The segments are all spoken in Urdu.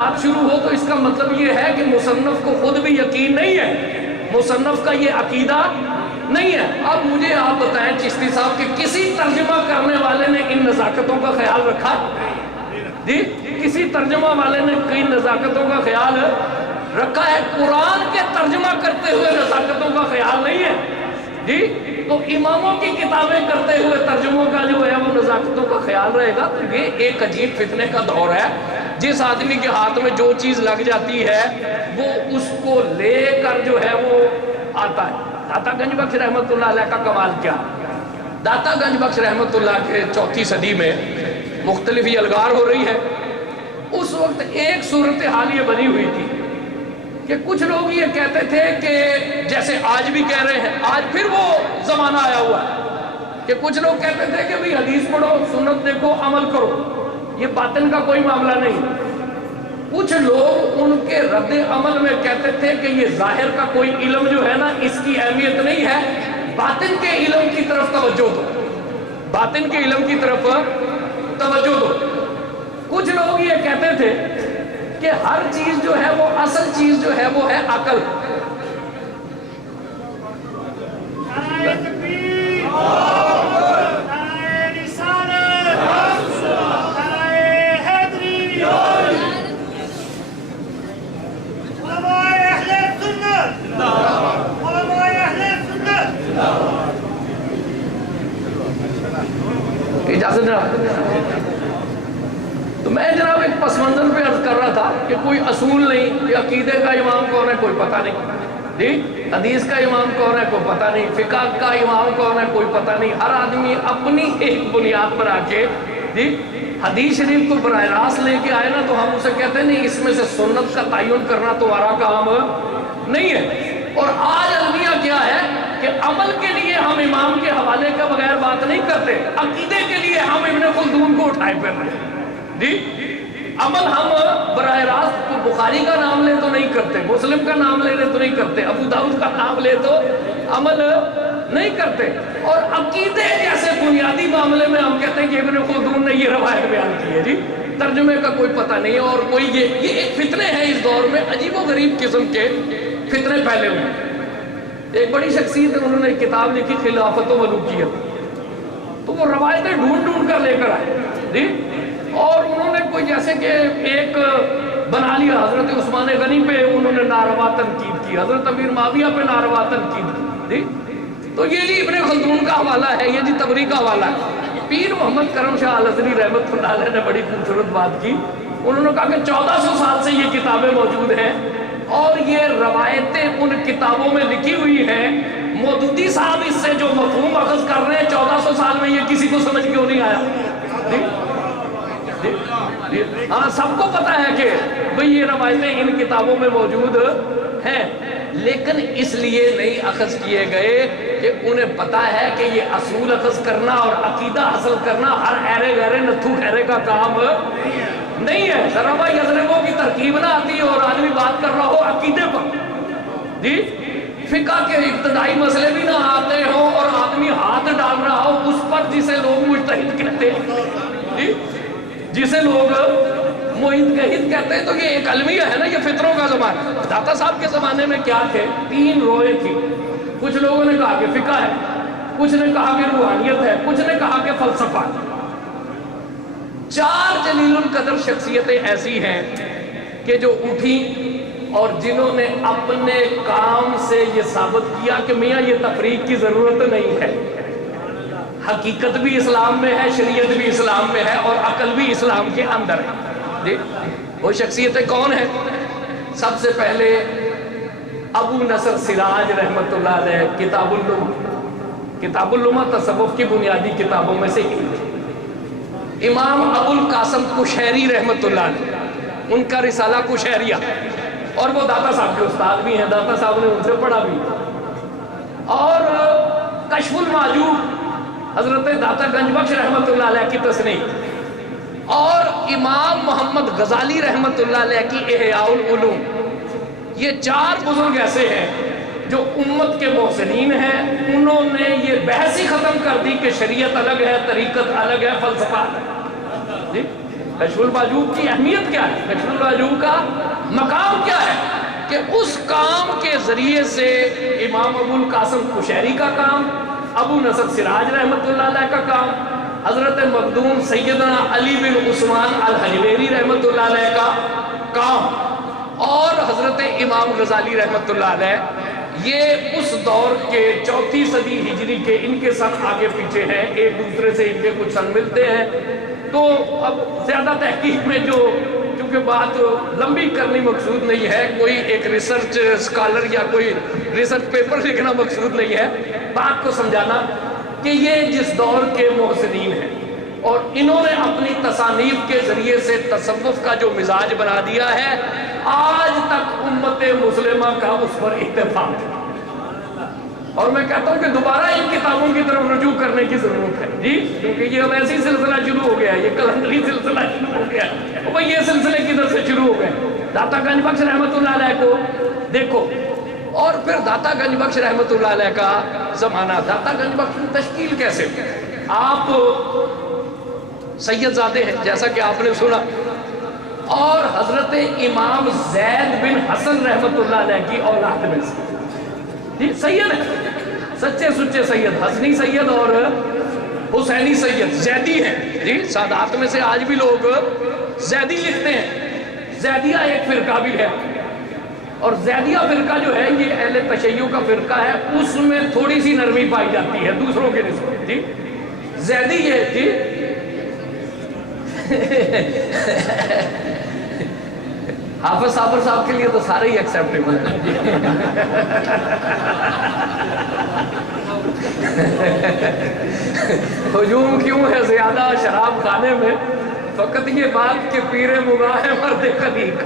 بات شروع ہو تو اس کا مطلب یہ ہے کہ مصنف کو خود بھی یقین نہیں ہے، مصنف کا یہ عقیدہ نہیں ہے۔ اب مجھے آپ بتائیں چشتی صاحب کہ کسی ترجمہ کرنے والے نے ان نزاکتوں کا خیال رکھا؟ جی کسی ترجمہ والے نے ان نزاکتوں کا خیال رکھا ہے؟ قرآن کے ترجمہ کرتے ہوئے نزاکتوں کا خیال نہیں ہے جی، تو اماموں کی کتابیں کرتے ہوئے ترجموں کا جو ہے وہ نزاکتوں کا خیال رہے گا۔ تو یہ ایک عجیب فتنے کا دور ہے، جس آدمی کے ہاتھ میں جو چیز لگ جاتی ہے وہ اس کو لے کر جو ہے وہ آتا ہے۔ داتا گنج بخش رحمت اللہ علیہ کا کمال کیا؟ داتا گنج بخش رحمت اللہ کے 4 صدی میں مختلف الگار ہو رہی ہے۔ اس وقت ایک صورتحال یہ بنی ہوئی تھی کہ کچھ لوگ یہ کہتے تھے کہ جیسے آج بھی کہہ رہے ہیں، آج پھر وہ زمانہ آیا ہوا ہے کہ کچھ لوگ کہتے تھے کہ بھی حدیث پڑھو، سنت دیکھو، عمل کرو، یہ باطن کا کوئی معاملہ نہیں۔ کچھ لوگ ان کے رد عمل میں کہتے تھے کہ یہ ظاہر کا کوئی علم جو ہے نا اس کی اہمیت نہیں ہے، باطن کے علم کی طرف توجہ دو، باطن کے علم کی طرف توجہ دو۔ کچھ لوگ یہ کہتے تھے کہ ہر چیز جو ہے وہ اصل چیز جو ہے وہ ہے عقل۔ اجازت جناب، تو میں جناب ایک پس منظر پہ عرض کر رہا تھا کہ کوئی اصول نہیں کہ عقیدے کا امام کون ہے کوئی پتہ نہیں جی، حدیث کا امام کون ہے کوئی پتہ نہیں، فقہ کا امام کون ہے کوئی پتہ نہیں۔ ہر آدمی اپنی ایک بنیاد پر آ کے جی حدیث شریف کو براہ راست لے کے آئے نا تو ہم اسے کہتے ہیں نہیں اس میں سے سنت کا تعین کرنا تمہارا کام نہیں ہے۔ اور آج المیہ کیا ہے کہ عمل کے لیے ہم امام کے حوالے کا بغیر بات نہیں کرتے، عقیدے کے لیے ہم ابن خلدون کو اٹھائے پھر رہے ہیں جی۔ عمل ہم براہ راست بخاری کا نام لے تو نہیں کرتے، مسلم کا نام لے تو نہیں کرتے، ابو داؤد کا نام لے تو عمل نہیں کرتے۔ اور عقیدے جیسے بنیادی معاملے میں ہم کہتے ہیں کہ ابن خلدون نے یہ روایت بیان کی ہے جی، ترجمے کا کوئی پتہ نہیں ہے۔ اور کوئی یہ ایک فتنے ہیں اس دور میں، عجیب و غریب قسم کے فتنے پھیلے ہوئے۔ ایک بڑی شخصیت انہوں نے ایک کتاب لکھی خلافت و ملوکیت، تو وہ روایتیں ڈھونڈ ڈھونڈ کر لے کر آئے جی، اور انہوں نے کوئی جیسے کہ ایک بنا لیا حضرت عثمان غنی پہ انہوں نے ناروا تنقید کی، حضرت امیر معاویہ پہ ناروا تنقید کی جی، تو یہ جی ابن خلدون کا حوالہ ہے، یہ جی تبری کا حوالہ ہے۔ پیر محمد کرم شاہ الازہری رحمت اللہ علیہ نے بڑی خوبصورت بات کی، انہوں نے کہا کہ 1400 سال سے یہ کتابیں موجود ہیں اور یہ روایتیں ان کتابوں میں لکھی ہوئی ہیں، مودودی صاحب اس سے جو مفہوم اخذ کر رہے ہیں 1400 سال میں یہ کسی کو سمجھ کیوں نہیں آیا جی؟ ہاں سب کو پتا ہے کہ بھئی یہ روایتیں ان کتابوں میں موجود ہیں، لیکن اس لیے نہیں اخذ کیے گئے کہ انہیں پتا ہے کہ یہ اصول اخذ کرنا اور عقیدہ حاصل کرنا ہر ایرے غیرے نتھو خیرے کا کام نہیں ہے۔ ذرا یضربوں کی ترکیب نہ آتی اور آدمی بات کر رہا ہو عقیدے پر جی، فقہ کے ابتدائی مسئلے بھی نہ آتے ہوں اور آدمی ہاتھ ڈال رہا ہو اس پر جسے لوگ مجتہد کہتے ہیں جی، جسے لوگ مجتہد کہتے ہیں، تو یہ ایک المیہ ہے نا، یہ فطروں کا زمانہ۔ داتا صاحب کے زمانے میں کیا تھے؟ 3 روئے تھی، کچھ لوگوں نے کہا کہ فقہ ہے، کچھ نے کہا کہ روحانیت ہے، کچھ نے کہا کہ فلسفہ ہے۔ 4 جلیل القدر شخصیتیں ایسی ہیں کہ جو اٹھیں اور جنہوں نے اپنے کام سے یہ ثابت کیا کہ میاں یہ تفریق کی ضرورت نہیں ہے، حقیقت بھی اسلام میں ہے، شریعت بھی اسلام میں ہے اور عقل بھی اسلام کے اندر ہے جی۔ وہ شخصیتیں کون ہیں؟ سب سے پہلے ابو نصر سراج رحمت اللہ علیہ، کتاب اللمہ، کتاب اللمہ تصوف کی بنیادی کتابوں میں سے ایک۔ امام ابو القاسم قشیری رحمت اللہ علیہ، ان کا رسالہ قشیریہ، اور وہ داتا صاحب کے استاد بھی ہیں، داتا صاحب نے ان سے پڑھا بھی۔ اور کشف المعجوب حضرت داتا گنج بخش رحمت اللہ علیہ کی تصنیف، اور امام محمد غزالی رحمت اللہ علیہ کی احیاء العلوم۔ یہ 4 بزرگ ایسے ہیں جو امت کے محسنین ہیں، انہوں نے یہ بحث ہی ختم کر دی کہ شریعت الگ ہے، طریقت الگ ہے، فلسفہ الگ ہے جی۔ کشف المحجوب کی اہمیت کیا ہے؟ کشف المحجوب کا مقام کیا ہے؟ کہ اس کام کے ذریعے سے امام ابو القاسم قشیری کا کام، ابو نصر سراج رحمۃ اللہ علیہ کا کام، حضرت مخدوم سیدنا علی بن عثمان الحجویری رحمۃ اللہ علیہ کا کام، اور حضرت امام غزالی رحمۃ اللہ علیہ، یہ اس دور کے 4 صدی ہجری کے، ان کے سن آگے پیچھے ہیں، ایک دوسرے سے ان کے کچھ سن ملتے ہیں۔ تو اب زیادہ تحقیق میں چونکہ بات لمبی کرنی مقصود نہیں ہے، کوئی ایک ریسرچ اسکالر یا کوئی ریسرچ پیپر لکھنا مقصود نہیں ہے، بات کو سمجھانا کہ یہ جس دور کے محسنین ہیں اور انہوں نے اپنی تصانیف کے ذریعے سے تصوف کا جو مزاج بنا دیا ہے، آج تک امت مسلمہ کا اس پر اتفاق ہے۔ اور میں کہتا ہوں کہ دوبارہ ان کتابوں کی طرف رجوع کرنے کی ضرورت ہے جی، کیونکہ یہ اب ایسی سلسلہ شروع ہو گیا ہے، یہ کلندری سلسلہ شروع ہو گیا ہے، وہ یہ سلسلے کدھر سے شروع ہو گئے؟ داتا گنج بخش رحمۃ اللہ علیہ کو دیکھو، اور پھر داتا گنج بخش رحمۃ اللہ علیہ کا زمانہ۔ داتا گنج بخش کی تشکیل کیسے؟ آپ سید زادے ہیں جیسا کہ آپ نے سنا، اور حضرت امام زید بن حسن رحمۃ اللہ علیہ کی اولاد میں سے جی سید ہیں، سچے سچے سید، حسنی سید اور حسینی سید، زیدی ہیں جی۔ سادات میں سے آج بھی لوگ زیدی لکھتے ہیں۔ زیدیہ ایک فرقہ بھی ہے، اور زیدیہ فرقہ جو ہے یہ اہل تشیع کا فرقہ ہے، اس میں تھوڑی سی نرمی پائی جاتی ہے دوسروں کے نسبت جی۔ زیدی یہ جی حافظ صابر صاحب کے لیے تو سارے ہی ایکسیپٹیبل ہیں۔ ہجوم کیوں ہے زیادہ شراب خانے میں؟ فقط یہ بات کہ پیر مغاں ہے مرد قدیق۔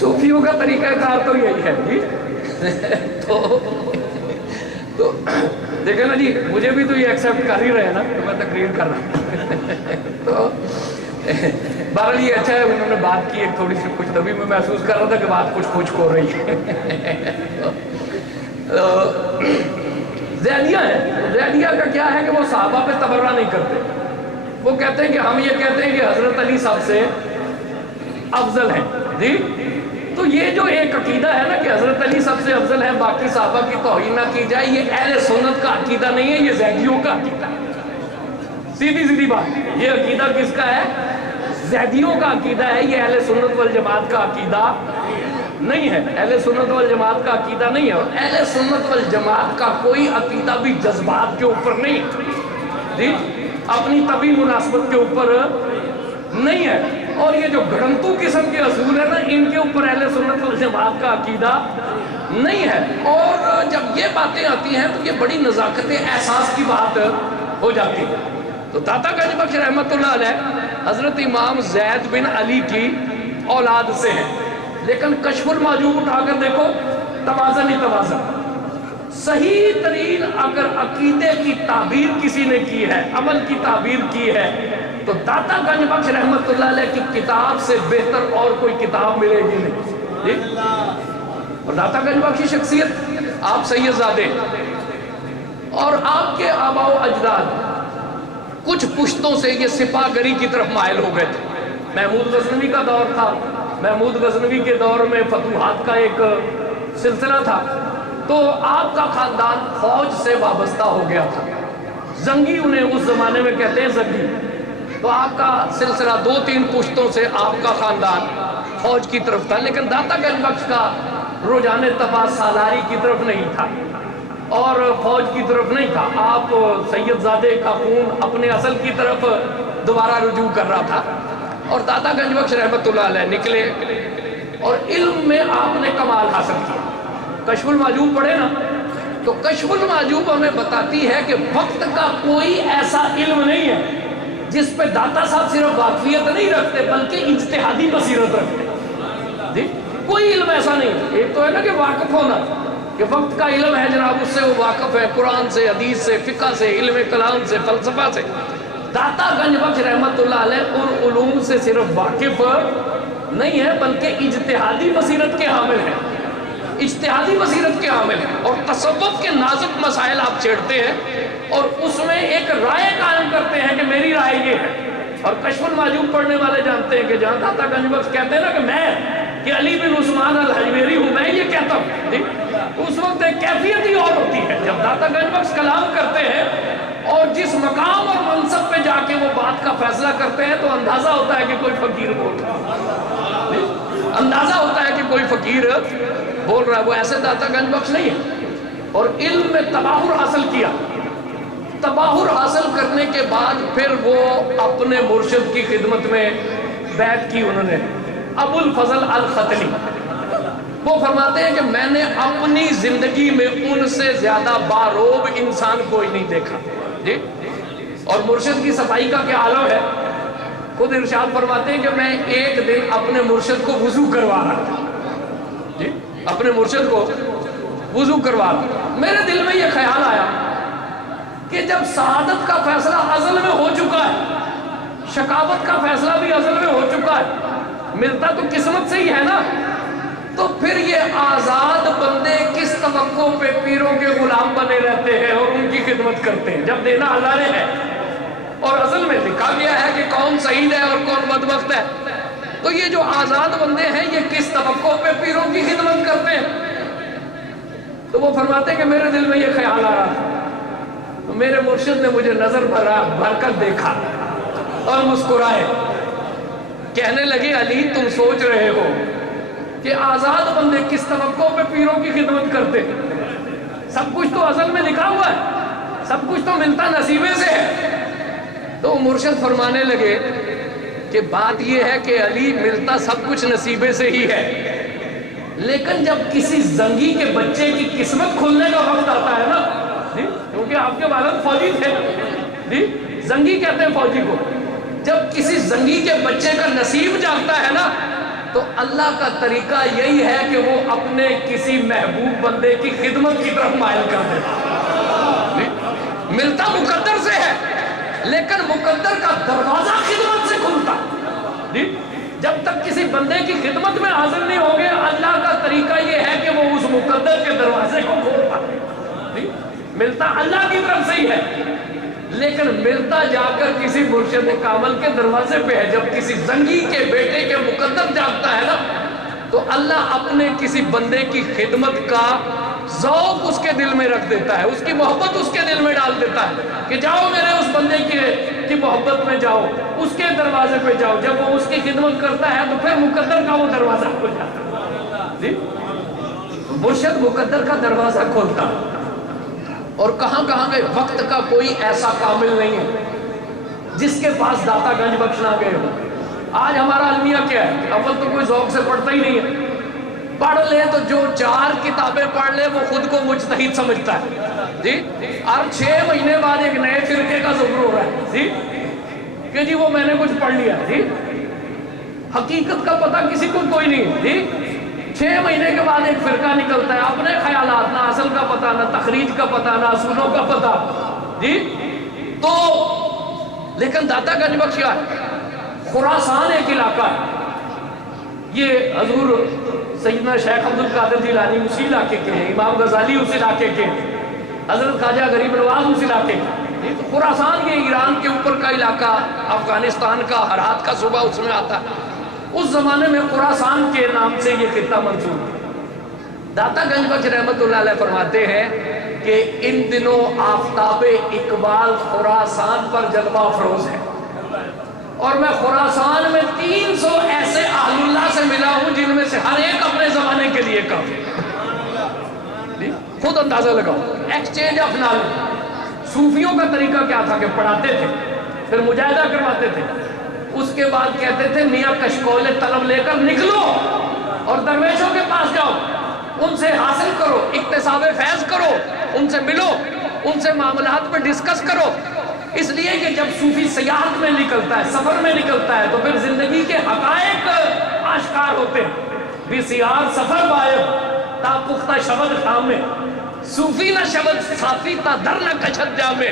صوفیوں کا طریقہ کار تو یہی ہے جی۔ تو دیکھیں نا جی، مجھے بھی تو یہ ایکسیپٹ کر ہی رہے ہیں نا، تو میں تقریر کر رہا ہوں۔ تو بہرحال یہ اچھا ہے، انہوں نے بات کی ایک تھوڑی سی کچھ، تبھی میں محسوس کر رہا تھا کہ بات کچھ کچھ ہو رہی ہے۔ زیدیہ ہے، زیدیہ کا کیا ہے کہ وہ صحابہ پہ تبرہ نہیں کرتے، وہ کہتے ہیں کہ ہم یہ کہتے ہیں کہ حضرت علی سب سے افضل ہیں جی۔ تو یہ جو ایک عقیدہ ہے نا کہ حضرت علی سب سے افضل ہے، باقی صحابہ کی توہین نہ کی جائے، یہ اہل سنت کا عقیدہ نہیں ہے، یہ زیدیوں کا عقیدہ ہے۔ سیدھی سیدھی بات، یہ عقیدہ کس کا ہے؟ زیدیوں کا عقیدہ ہے، یہ اہل سنت والجماعت کا عقیدہ نہیں ہے، اہل سنت والجماعت کا عقیدہ نہیں ہے۔ اور اہل سنت والجماعت کا کوئی عقیدہ بھی جذبات کے اوپر نہیں جی، اپنی طبعی مناسبت کے اوپر نہیں ہے۔ اور یہ جو گھڑنتو قسم کے اصول ہیں نا، ان کے اوپر اہل سنت والجماعت کا عقیدہ نہیں ہے۔ اور جب یہ باتیں آتی ہیں تو یہ بڑی نزاکت احساس کی بات ہو جاتی ہے۔ تو داتا گنج بخش رحمۃ اللہ علیہ حضرت امام زید بن علی کی اولاد سے ہیں، لیکن کشف المحجوب اٹھا کر دیکھو، توازن ہی توازن۔ صحیح ترین اگر عقیدے کی تعبیر کسی نے کی ہے، عمل کی تعبیر کی ہے، تو داتا گنج بخش رحمۃ اللہ علیہ کی کتاب سے بہتر اور کوئی کتاب ملے گی نہیں۔ اور داتا گنج بخش کی شخصیت، آپ سید زادے اور آپ کے آباء و اجداد کچھ پشتوں سے یہ سپاہ گری کی طرف مائل ہو گئے تھے۔ محمود غزنوی کا دور تھا، محمود غزنوی کے دور میں فتوحات کا ایک سلسلہ تھا، تو آپ کا خاندان فوج سے وابستہ ہو گیا تھا۔ زنگی انہیں اس زمانے میں کہتے ہیں، زنگی۔ تو آپ کا سلسلہ 2-3 پشتوں سے آپ کا خاندان فوج کی طرف تھا، لیکن داتا گنج بخش کا رجحان تباہ سالاری کی طرف نہیں تھا اور فوج کی طرف نہیں تھا۔ آپ سید زادے کا خون اپنے اصل کی طرف دوبارہ رجوع کر رہا تھا، اور داتا گنج بخش رحمۃ اللہ علیہ نکلے اور علم میں آپ نے کمال حاصل کیا۔ کشف المحجوب پڑھے نا، تو کشف المحجوب ہمیں بتاتی ہے کہ وقت کا کوئی ایسا علم نہیں ہے جس پہ داتا صاحب صرف واقفیت نہیں رکھتے بلکہ اجتہادی بصیرت رکھتے جی۔ کوئی علم ایسا نہیں، ایک تو ہے نا کہ واقف ہونا، کہ وقت کا علم ہے جناب، اس سے وہ واقف ہے، قرآن سے، حدیث سے، فقہ سے، علم کلام سے، فلسفہ سے۔ داتا گنج بخش رحمۃ اللہ علیہ ان علوم سے صرف واقف نہیں ہے بلکہ اجتہادی بصیرت کے حامل ہیں۔ اجتہادی بصیرت کے عامل ہیں، اور تصوف کے نازک مسائل آپ چھیڑتے ہیں اور اس میں ایک رائے قائم کرتے ہیں کہ میری رائے یہ ہے۔ اور کشف المحجوب پڑھنے والے جانتے ہیں کہ جہاں داتا گنج بخش کہتے ہیں نا کہ میں کہ علی بن عثمان الحجویری ہوں، میں یہ کہتا ہوں، اس وقت ایک کیفیت ہی اور ہوتی ہے جب داتا گنج بخش کلام کرتے ہیں اور جس مقام اور منصب پہ جا کے وہ بات کا فیصلہ کرتے ہیں تو اندازہ ہوتا ہے کہ کوئی فقیر بول رہا ہے، اندازہ ہوتا ہے کہ کوئی فقیر بول رہا ہے۔ وہ ایسے داتا گنج بخش نہیں ہے، اور علم میں تباہر حاصل کیا۔ تباہر حاصل کرنے کے بعد پھر وہ اپنے مرشد کی خدمت میں بیعت کی انہوں نے، ابو الفضل الختلی۔ وہ فرماتے ہیں کہ میں نے اپنی زندگی میں ان سے زیادہ باروب انسان کوئی نہیں دیکھا جی۔ اور مرشد کی صفائی کا کیا عالم ہے، خود ارشاد فرماتے ہیں کہ میں ایک دن اپنے مرشد کو وضو کروا رہا تھا جی، اپنے مرشد کو وضو کروا رہا تھا۔ میرے دل میں یہ خیال آیا کہ جب سعادت کا فیصلہ ازل میں ہو چکا ہے، شقاوت کا فیصلہ بھی ازل میں ہو چکا ہے، ملتا تو قسمت سے ہی ہے نا، تو پھر یہ آزاد بندے کس توقع پہ پیروں کے غلام بنے رہتے ہیں اور ان کی خدمت کرتے ہیں، جب دینا اللہ نے ہے اور ازل میں لکھا گیا ہے کہ کون سعید ہے اور کون بدبخت ہے، تو یہ جو آزاد بندے ہیں یہ کس توقع پہ پیروں کی خدمت کرتے ہیں؟ تو وہ فرماتے ہیں کہ میرے دل میں یہ خیال آ رہا تھا، تو میرے مرشد نے مجھے نظر بھر کر دیکھا اور مسکرائے، کہنے لگے علی تم سوچ رہے ہو کہ آزاد بندے کس توقع پہ پیروں کی خدمت کرتے ہیں؟ سب کچھ تو ازل میں لکھا ہوا ہے، سب کچھ تو ملتا نصیبے سے ہے۔ تو مرشد فرمانے لگے کہ بات یہ ہے کہ علی ملتا سب کچھ نصیبے سے ہی ہے، لیکن جب کسی زنگی کے بچے کی قسمت کھلنے کا وقت آتا ہے نا، کیونکہ آپ کے والد فوجی تھے جی، زنگی کہتے ہیں فوجی کو، جب کسی زنگی کے بچے کا نصیب جاگتا ہے نا تو اللہ کا طریقہ یہی ہے کہ وہ اپنے کسی محبوب بندے کی خدمت کی طرف مائل کر دیتا ہے۔ ملتا مقدر سے ہے لیکن مقدر کا دروازہ خدمت سے کھلتا جی، جب تک کسی بندے کی خدمت میں حاضر نہیں ہوگے اللہ کا طریقہ یہ ہے کہ وہ اس مقدر کے دروازے کو کھولتا ہے۔ ملتا اللہ کی طرف سے ہی ہے لیکن ملتا جا کر کسی مرشد کامل کے دروازے پہ ہے۔ جب کسی زنگی کے بیٹے کے مقدر جاگتا ہے نا تو اللہ اپنے کسی بندے کی خدمت کا ذوق اس کے دل میں رکھ دیتا ہے، اس کی محبت اس کے دل میں ڈال دیتا ہے کہ جاؤ میرے اس بندے کی محبت میں جاؤ، اس کے دروازے پہ جاؤ۔ جب وہ اس کی خدمت کرتا ہے تو پھر مقدر کا وہ دروازہ کھل جاتا ہے، مرشد مقدر کا دروازہ کھولتا۔ اور کہاں کہاں گئے، وقت کا کوئی ایسا کامل نہیں ہے جس کے پاس داتا گنج بخش نہ گئے ہو۔ آج ہمارا المیہ کیا ہے، اول تو کوئی ذوق سے پڑھتا ہی نہیں ہے، پڑھ لے تو جو 4 کتابیں پڑھ لے وہ خود کو مجتہد سمجھتا ہے جی، اور 6 مہینے بعد ایک نئے فرقے کا ذکر ہو رہا ہے جی کہ جی وہ میں نے کچھ پڑھ لیا جی، حقیقت کا پتہ کسی کو کوئی نہیں جی، 6 مہینے کے بعد ایک فرقہ نکلتا ہے، اپنے خیالات، نہ اصل کا پتہ، نہ تخریج کا پتہ، نہ اصولوں کا پتہ جی۔ تو لیکن داتا گنج بخش کیا ہے، خراسان ایک علاقہ ہے، یہ حضور سیدنا شیخ عبد القادر جیلانی اسی علاقے کے ہیں، امام غزالی اس علاقے کے ہیں، حضرت خواجہ غریب نواز اس علاقے کے ہیں۔ تو خراسان یہ ایران کے اوپر کا علاقہ، افغانستان کا ہرات کا صوبہ اس میں آتا ہے۔ اس زمانے میں خراسان کے نام سے یہ خطہ منسوب ہے۔ داتا گنج بخش رحمت اللہ علیہ فرماتے ہیں کہ ان دنوں آفتاب اقبال خراسان پر جلوہ افروز ہے، اور میں خراسان میں 300 ایسے اہل اللہ سے ملا ہوں جن میں سے ہر ایک اپنے زمانے کے لیے کافی، خود اندازہ لگاؤ، ایکسچینج آف نالج۔ صوفیوں کا طریقہ کیا تھا کہ پڑھاتے تھے پھر مجاہدہ کرواتے تھے، اس کے بعد کہتے تھے میاں کشکول طلب لے کر نکلو اور درویشوں کے پاس جاؤ، ان سے حاصل کرو، اکتساب فیض کرو، ان سے ملو، ان سے معاملات میں ڈسکس کرو۔ اس لیے کہ جب صوفی سیاحت میں نکلتا ہے، سفر میں نکلتا ہے، تو پھر زندگی کے حقائق آشکار ہوتے ہیں۔ بسیار سفر باید تا پختہ شبد خامے، صوفی نہ شبد صافی تا در نہ کشد جامے۔